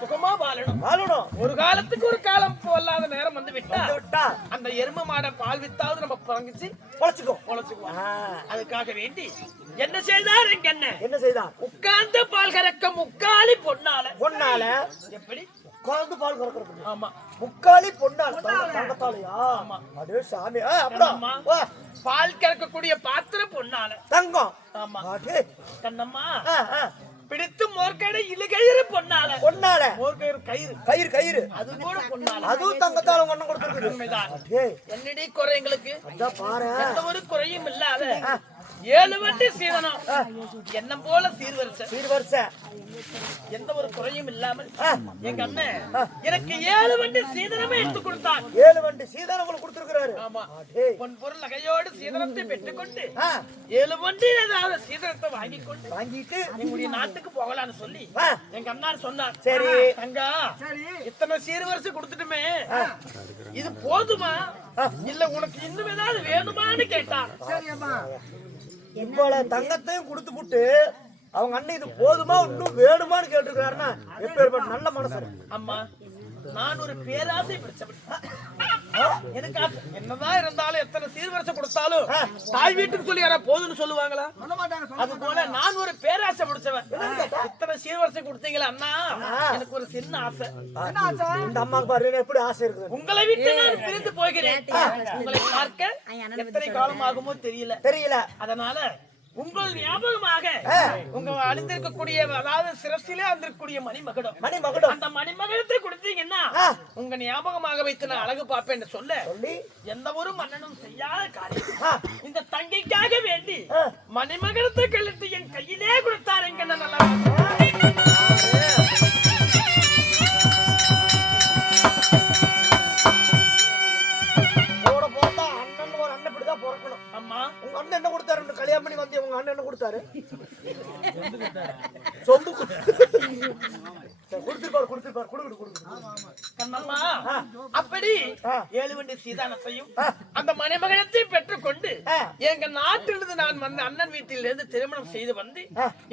சுகமா வாழணும். ஒரு காலத்துக்கு ஒரு காலம் போலாத நேரம் வந்து விட்டா அந்த எரும மாட பால் வித்தாவது நம்ம பங்கிச்சு பொழைச்சுக்குவோம். அதுக்காக வேண்டி என்ன செய்தார் எங்க என்ன செய்தார்? உட்கார்ந்து பால் கறக்க முக்காலி பொன்னால எப்படி உட்கார்ந்து பால் கறக்கிறது? ஆமா, முக்காலி பொன்னால தங்கத்தாலையா? ஆமா. அடே சாமி. அப்புறம் பால் கறக்கக்கூடிய பாத்திரம் பொன்னால தங்கம். ஆமா. கண்ணம்மா பிடித்து மோர்க்கடை இழுகயிறு பொன்னால கயிறு அது கூட பொன்னால அதுவும் தங்கத்தால ஒண்ணு கொடுத்துருக்கு. உண்மைதான். என்னடி குறை எங்களுக்கு? அதான் பாரு, எந்த ஒரு குறையும் இல்லாத 7 வண்டி சீதனம் என்ன போல சீர்வரிசை எந்த ஒரு குறையும் இல்லாமல் எங்க அண்ணன் எனக்கு 7 வண்டி சீதனமே எடுத்து கொடுத்தான். 7 வண்டி சீதனம் உங்களுக்கு கொடுத்திருக்கிறாரு. ஆமா, பொன் பொருள் நகையோடு சீதனத்தை பெற்றுக்கொண்டு 7 வண்டி ஏதாவது சீதனத்தை வாங்கிட்டு எங்களுடைய நாட்டுக்கு போகலான்னு சொல்லி எங்க அண்ணா சொன்னார். சரி தங்கா, இத்தனை சீர்வரிசை கொடுத்துட்டுமே இது போதுமா இல்ல உனக்கு இன்னும் ஏதாவது வேணுமான்னு கேட்டான். இவ்வளவு தங்கத்தையும் கொடுத்து புட்டு அவங்க அண்ணன் இது போதுமா இன்னும் வேணுமான்னு கேட்டுருக்காருன்னா எப்பேற்பட்ட நல்ல மனசு. அம்மா, நான் ஒரு பேராசை பிடிச்சவன். எனக்கு என்னதான் இருந்தாலும் எத்தனை சீர்வரிசை கொடுத்தாலும் தாய் வீட்டுக்கு சொல்லி யாரா போதுன்னு சொல்லுவாங்களா? அது போல நான் ஒரு பேராசை பிடிச்சவன். இத்தனை சீர்வரிசை கொடுத்தீங்களா அண்ணா, எனக்கு ஒரு சின்ன ஆசை. இந்த அம்மாக்கு பாரு எப்படி ஆசை இருக்குது. உங்களை விட்டு நான் பிரிந்து போகிறேன். உங்களை பார்க்க எத்தனை காலம் ஆகுமோ தெரியல. அதனால உங்கள் ஞாபகமாக உங்க அணிந்திருக்கக்கூடிய அதாவது சிரசிலே அணிந்திருக்கக்கூடிய மணிமகுடம் அந்த மணிமகுடத்தை கொடுத்தீங்கன்னா உங்க ஞாபகமாக வைத்து நான் அழகு பார்ப்பேன் என்று சொல்ல எந்த ஒரு மன்னனும் செய்யாத காரியம் இந்த தங்கைக்காக வேண்டி மணிமகுடத்தை கழித்து என் கையிலே கொடுத்தார். எங்க நல்லா உங்க அண்ணன் என்ன கொடுத்தாரு? கல்யாணம் பண்ணி வந்து உங்க அண்ணன் என்ன கொடுத்தாரு? சொம்பு அப்படி 7 வண்டி சீதானத்தையும் அந்த மணிமகனத்தையும் பெற்றுக்கொண்டு எங்க நாட்டிலிருந்து நான் வந்து அண்ணன் வீட்டிலிருந்து திருமணம் செய்து வந்து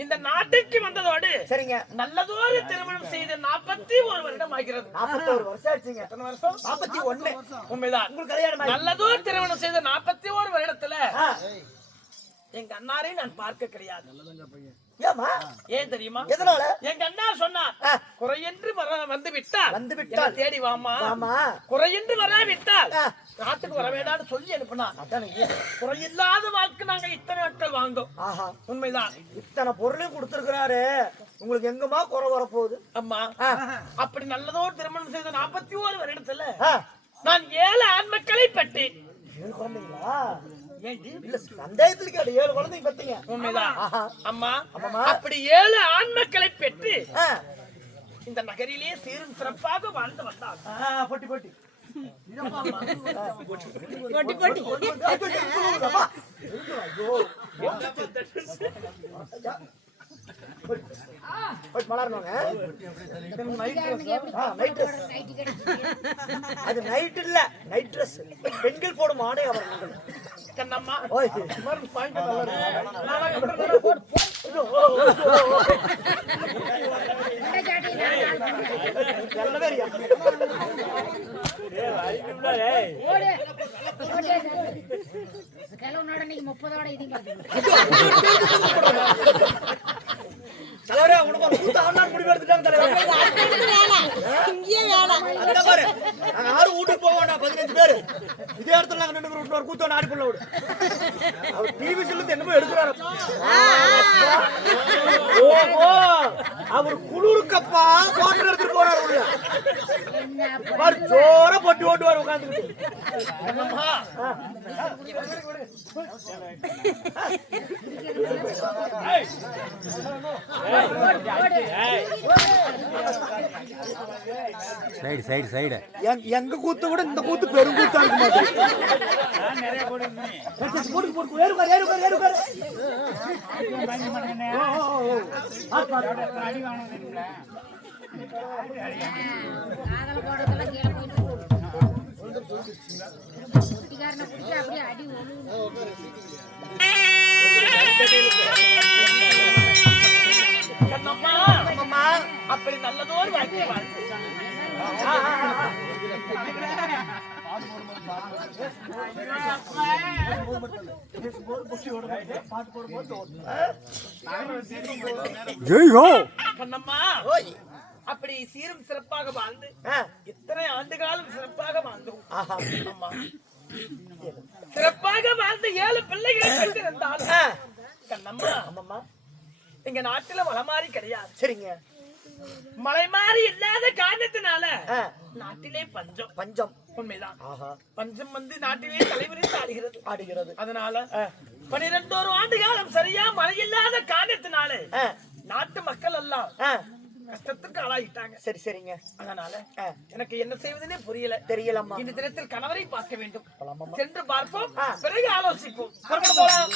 இந்த நாட்டுக்கு வந்ததோடு சரிங்க நல்லதொரு திருமணம் செய்து 41 வருடம் ஆகிறது. 41 வருஷம் ஆச்சுங்க. எத்தனை வருஷம்? 41. உண்மைதான். உங்களுக்கு கல்யாணம் நல்லதொரு திருமணம் செய்த 41 வருடத்துல எங்க அண்ணாரை நான் பார்க்க கிடையாது. ஏமா? ஏன் தெரியுமா? எதனால? எங்க அண்ணா சொன்னார், குறையின்றி வந்து விட்டால் தேடி வாமா, குறையின்றி வராவிட்டால் நாட்டுக்கு வர வேண்டாம்னு சொல்லி அனுப்புனா. குறையில்லாத வாழ்க்கை நாங்க இத்தனை நாட்கள் வாழ்ந்தோம். உண்மைதான். இத்தனை பொருளையும் கொடுத்திருக்கிறாரு, உங்களுக்கு எங்கம்மா குறை வரப்போகுது? அம்மா, அப்படி நல்லதோர் திருமணம் செய்த 41 வருடத்துல நான் 7 ஆண் மக்களை பெற்றேன். 7 குழந்தைங்களா? இல்ல சந்தேகத்தில் கேட்டு 7 குழந்தைங்க பெற்றீங்க. உண்மைதான். அம்மா, அப்படி 7 ஆண் மக்களை பெற்று இந்த நகரிலே சீரும் சிறப்பாக வாழ்ந்து வந்தார். பொட்டி பொட்டி மலர்னோங்க. அது நைட் இல்ல, நைட் ட்ரெஸ். பெண்கள் போடும் ஆடை அவர்கள். கண்ணம்மா, தலைவரே உனக்கு கூத்த ஆண்டான் முடிவு எடுத்துட்டாங்க தலைவரே. நாங்க யாரும் வீட்டுக்கு போக வேண்டாம், 15 பேரு இதே இடத்துல நாங்க 2 பேர் கூத்த ஆடி கொள்ள விடு. அவர் டிவி சொல்லுது என்னமோ எடுக்கிறாரு. ஓஹோ, அவர் குளிருக்கப்பா கோட்டை எடுத்துட்டு போறாரு உள்ள. ஜோர பொட்டி ஓட்டுவார் உட்காந்துக்கிட்டு. சைடு எங்க கூத்து விட இந்த கூத்து பெரும் கூத்தா இருக்க மாட்டேன். அப்படி நல்லதோர் வாழ்க்கை வாழ்க்கை கண்ணம்மா, அப்படி சீரும் சிறப்பாக வாழ்ந்து இத்தனை ஆண்டு காலம் சிறப்பாக வாழ்ந்தோம். சிறப்பாக வாழ்ந்து 7 பிள்ளைகளை பெற்றிருந்தாலும் கண்ணம்மா, எங்க நாட்டுல வளமாறி கிடையாது. சரிங்க. மழை மாறி இல்லாத காரணத்தினால நாட்டிலே பஞ்சம். உண்மைதான். பஞ்சம் வந்து நாட்டிலே தலைவரித்து ஆடுகிறது. அதனால 12 ஆண்டு காலம் சரியா மழையில்லாத காரணத்தினாலே நாட்டு மக்கள் எல்லாம் கஷ்டத்துக்கு ஆளாகிட்டாங்க. சரி சரிங்க. அதனால எனக்கு என்ன செய்வதுன்னே புரியல. தெரியலம்மா. இந்த தினத்தில் கணவரை பார்க்க வேண்டும். போலாமா? சென்று பார்ப்போம், பிறகு ஆலோசிப்போம். போலாம்.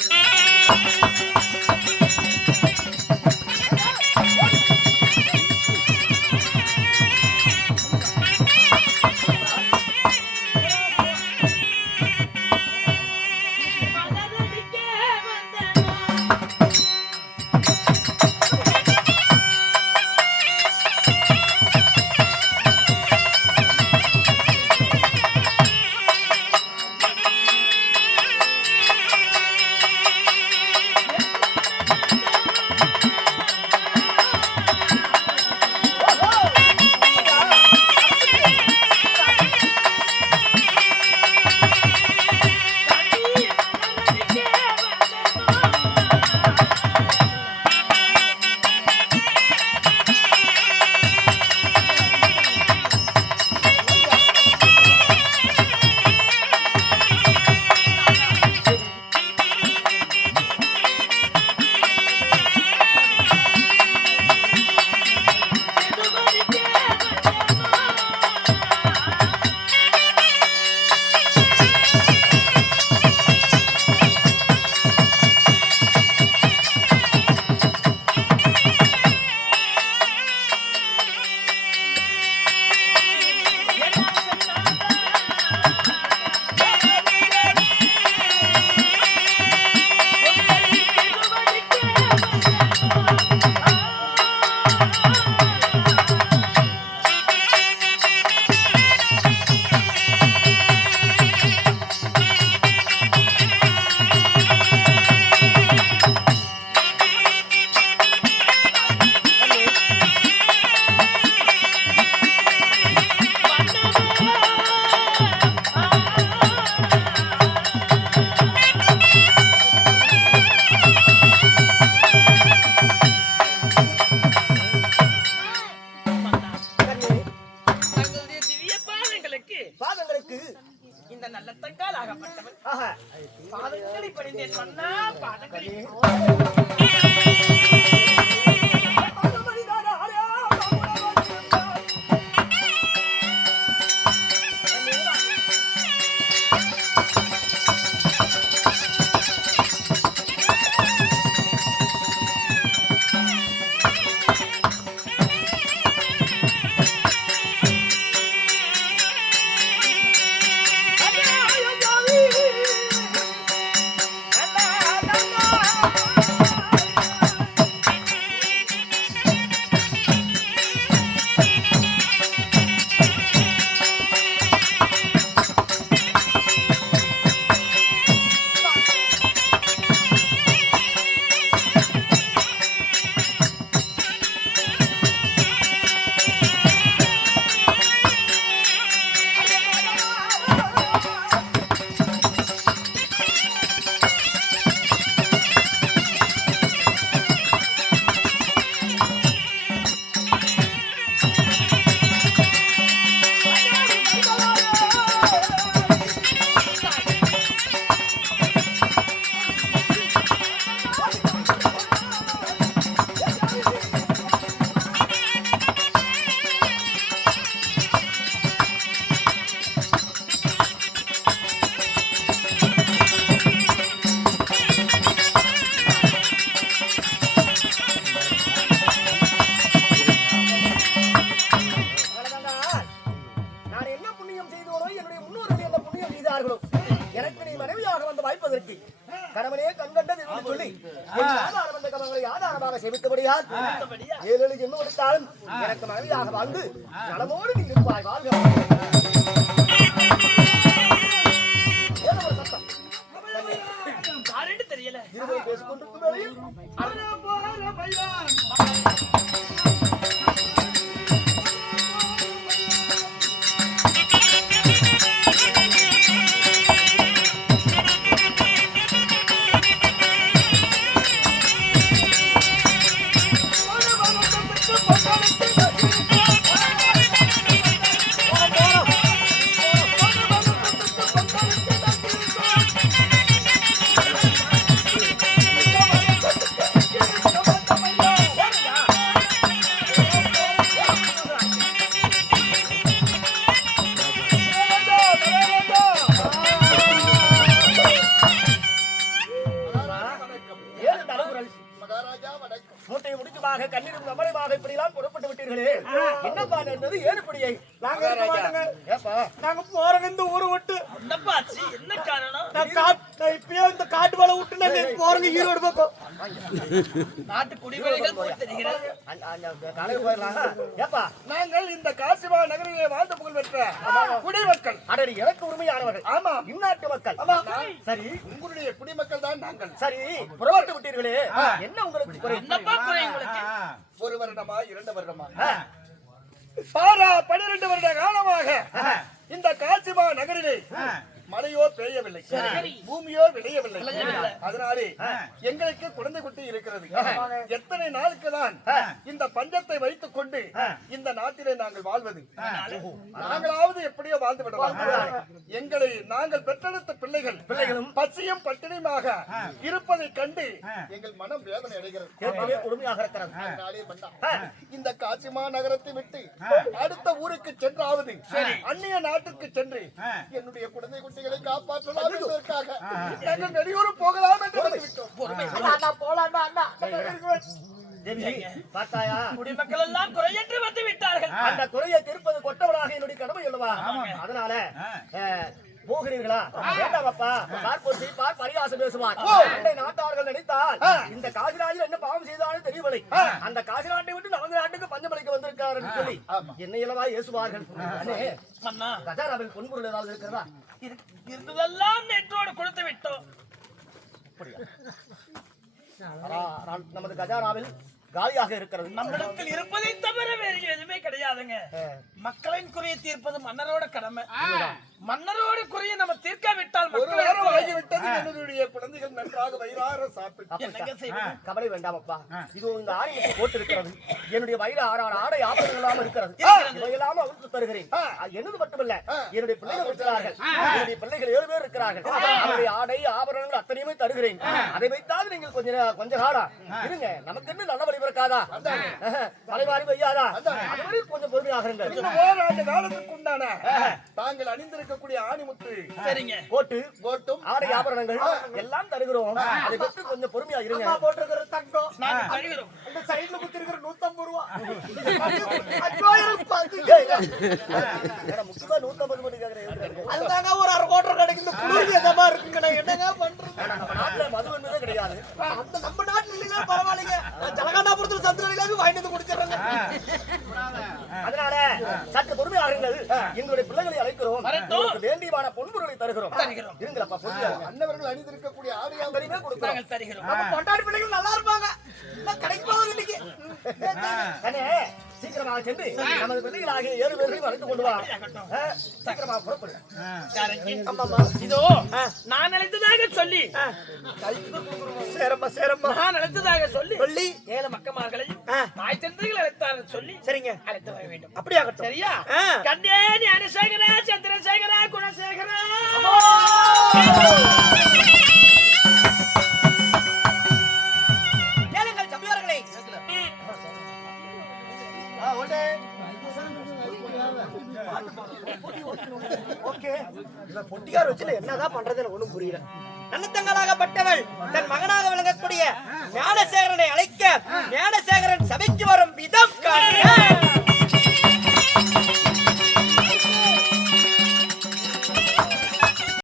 இந்த நல்ல தங்கால் ஆகப்பட்டவன் பாதங்களை பணிந்தேன் மன்னா, பாதங்களை எனக்கு நீ மனைவியாக வந்து வாய்ப்பதற்கு கணவனே கண்கண்டது என்று சொல்லி ஆதாரம் வந்த கமங்களை ஆதாரமாக சேமித்தபடியால் 7 ஜென்மம் கொடுத்தாலும் எனக்கு மனைவியாக வாழ்ந்து நலமோடு நீ இருப்பாய். வாழ்க. தெரியல இருவரும் பேசிக்கொண்டிருக்கும் வேளையில் மூட்டையை முடிச்சுமாக கண்ணீரும் கமலமாக இப்படிலாம் புறப்பட்டு விட்டீர்களே, என்னப்பா நடந்தது? ஏறுபடியை நாங்க இருக்க மாட்டோங்க. ஏப்பா நாங்க போறோங்க இந்த ஊரை விட்டு. என்னப்பா ஆச்சு? என்ன காரணம்? நான் இப்பயே இந்த காட்டு வேலை விட்டு நாங்க போறோங்க ஈரோடு பக்கம். நாட்டு குடிமக்கள் போல் தெரிகிறது. காலையில் போயிடலாம். ஏப்பா நாங்கள் இந்த காசிவா நகரிலே வாழ்ந்து புகழ் பெற்ற குடிமக்கள். அடடி எனக்கு உரிமையானவர்கள். ஆமா, இந்நாட்டு மக்கள். சரி, உங்களுடைய குடிமக்கள் தான் நாங்கள். சரி, புறப்பட்டு விட்டீர்களே, என்ன உங்களுக்கு குறை? என்னப்பா குறை உங்களுக்கு? 1 வருடமா 2 வருடமா பாரா 12 வருட காலமாக இந்த காசிமா நகரிலே மழையோ பெய்யவில்லை, பூமியோ விளையவில்லை. அதனாலே எங்களுக்கு குழந்தை குட்டி இருக்கிறது. எத்தனை நாளுக்கு தான் இந்த பஞ்சத்தை வைத்துக் கொண்டு இந்த நாட்டிலே நாங்கள் வாழ்வது? நாங்களாவது எப்படியோ வாழ்ந்து விடலாம். எங்களை நாங்கள் பெற்றெடுத்த பிள்ளைகளும் பசியும் பட்டினியுமாக இருப்பதை கண்டு எங்கள் மனம் வேதனை அடைகிறது. கொடுமையாக இருக்கிறது. அதனாலே மன்னா, இந்த காசிமா நகரத்தை விட்டு அடுத்த ஊருக்கு சென்றாவது அந்நிய நாட்டுக்கு சென்று என்னுடைய குழந்தை குட்டிகளை காப்பாற்றலாம் என்பதற்காக நாங்கள் வெளியூர் போகலாம் என்று வந்துவிட்டோம். பார்த்தாயா, குடிமக்கள் எல்லாம் குறையற்று வந்து விட்டார்கள். அந்த குறையை தீர்ப்பது கொட்டவனாக என்னுடைய கடமை அல்லவா? அதனால போகிறீர்களா? வேண்டாமப்பா, பார்ப்போர் செய்வார், பரிகாசம் பேசுவார். அண்டை நாட்டார்கள் நினைத்தால் இந்த காசிராஜர் என்ன பாவம் செய்தாலும் தெரியவில்லை. அந்த காசிநாட்டை விட்டு நமது நாட்டுக்கு பஞ்சமளிக்க வந்திருக்கார் என்று சொல்லி என்னை இலவா ஏசுவார்கள். அண்ணா, கஜானாவில் பொன்பொருள் ஏதாவது இருக்கிறதா? இருந்ததெல்லாம் நேற்றோடு கொடுத்து விட்டோம். நமது கஜானாவில் காலியாக இருக்கிறது. நம்மிடத்தில் இருப்பதை தவிர வேறு எதுவுமே கிடையாதுங்க. மக்களின் குறையை தீர்ப்பது மன்னரோட கடமை. மன்னரோட குறையை நம்ம தீர்க்காவிட்டால் ஒரு நேரம் ஆகிவிட்டது. என்னுடைய குழந்தைகள் நன்றாக வயிறார சாப்பிட்டு என்னங்க செய்வது? கவலை வேண்டாமப்பா. இது இந்த ஆணி போட்டு இருக்கிறது. என்னுடைய வயிறு ஆடை ஆபரணங்களாம இருக்கிறது. இவையெல்லாம் அவருக்கு தருகிறேன். என்னது மட்டுமல்ல, என்னுடைய பிள்ளைகள் இருக்கிறார்கள். என்னுடைய பிள்ளைகள் 7 பேர் இருக்கிறார்கள். அவருடைய ஆடை ஆபரணங்கள் அத்தனையுமே தருகிறேன். அதை வைத்தாவது நீங்கள் கொஞ்ச காலம் இருங்க. நமக்கு என்ன நல்ல வழி பிறக்காதா? மலைவாரி வையாதா? கொஞ்சம் பொறுமையாக இருங்கள். ஓராண்டு காலத்துக்கு உண்டான தாங்கள் அணிந்திருக்கக்கூடிய ஆணிமுத்து சரிங்க கோட்டும் ஆடை ஆபரணங்கள் எல்லாம் தருகிறோம். அதை பற்றி கொஞ்சம் பொறுமையா இருங்க. போட்டிருக்கிற தங்கம் நாங்க தருகிறோம். இந்த சைடுல குத்திருக்கிற 150 ரூபா. முக்கியமா 150 மணி கேக்குறேன். அதுதாங்க ஒரு 1/2 கோட்டர் கிடைக்கும். இந்த குளிர் எதமா இருக்குங்க. நான் என்னங்க பண்றது? நம்ம நாட்டுல மது என்பதே கிடையாது. அந்த நம்ம நாட்டுல இல்லைன்னா பரவாயில்லைங்க. ஜலகாண்டாபுரத்துல சந்திரனிலாக வாங்கிட்டு வந்து குடிச்சிடுறாங்க. அதனால சற்று பொறுமையாக இருங்கள். எங்களுடைய பிள்ளைகளை அழைக்கிறோம். உங்களுக்கு வேண்டியமான பொன்பொருளை தருகிறோம். இருங்களப்பா, பொறுமையா அன்னவர்கள் அணிந்திருக்கக்கூடிய ஆடையாகவே நாங்கள் தருகிறோம். நம்ம கொண்டாடி பிள்ளைகள் நல்லா இருப்பாங்க. கிடைக்கும் இன்னைக்கு. சீக்கிரமாக சென்று நமது பிள்ளைகளாகிய 7 பேர்களையும் அழைத்து கொண்டு வா. சீக்கிரமாக புறப்படு. இதோ நான் நினைத்ததாக சொல்லி நான் நினைத்ததாக சொல்லி 7 மக்கமார்களையும் தாய் தந்தைகள் அழைத்தார்கள் சொல்லி சரிங்க, அழைத்து வர வேண்டும். அப்படியாகட்டும். சரியா? கண்ணே ஞானசேகரா, சந்திரசேகரா, குணசேகரா. கேளுங்கள் சபையோர்களே. ஓகே, இவன் பொட்டியார் வச்சுல என்னதான் பண்றதுன்னு ஒண்ணும் புரியல. நல்லத்தங்களாகப்பட்டவள் தன் மகனாக விளங்கக்கூடிய ஞானசேகரனை அழைக்க